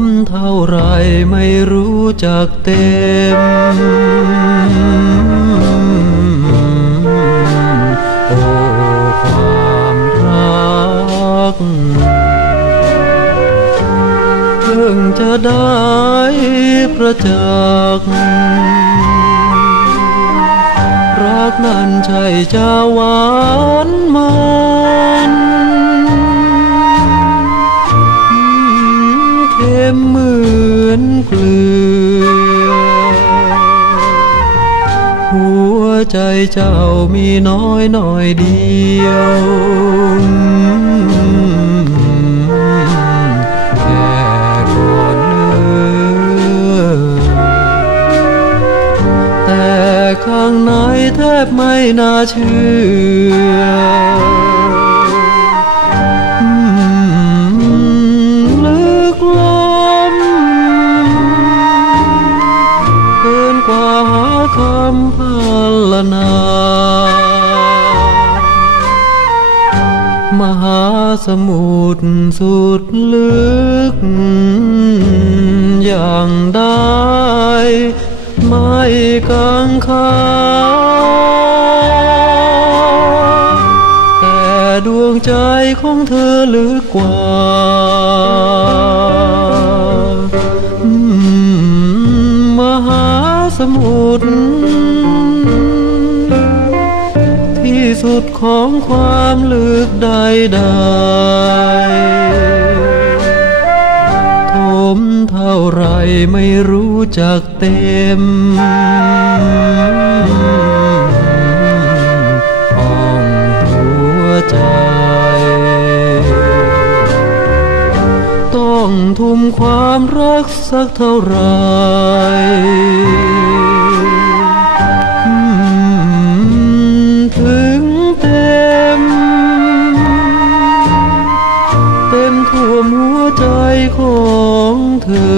มเท่าไรไม่รู้จักเต็ม โอ้ความรัก เพิ่งจะได้ประจักษ์รักนั้นใช่จะหวานมัน มือนเกลือ หัวใจเจ้ามีน้อยน่อยเดียว แค่ก่อนเนื้อแต่ข้างในแทบไม่น่าเชื่อ คำพรรณนามหาสมุทรสุดลึก อย่างได้ไม่กังขาแต่ดวงใจของเธอลึกกว่า สมุทรที่สุดของความลึกใดๆทมเท่าไรไม่รู้จักเต็ม ต้องทุ่มความรักสักเท่าไรถึงเต็ม เต็มทั่วหัวใจของเธอ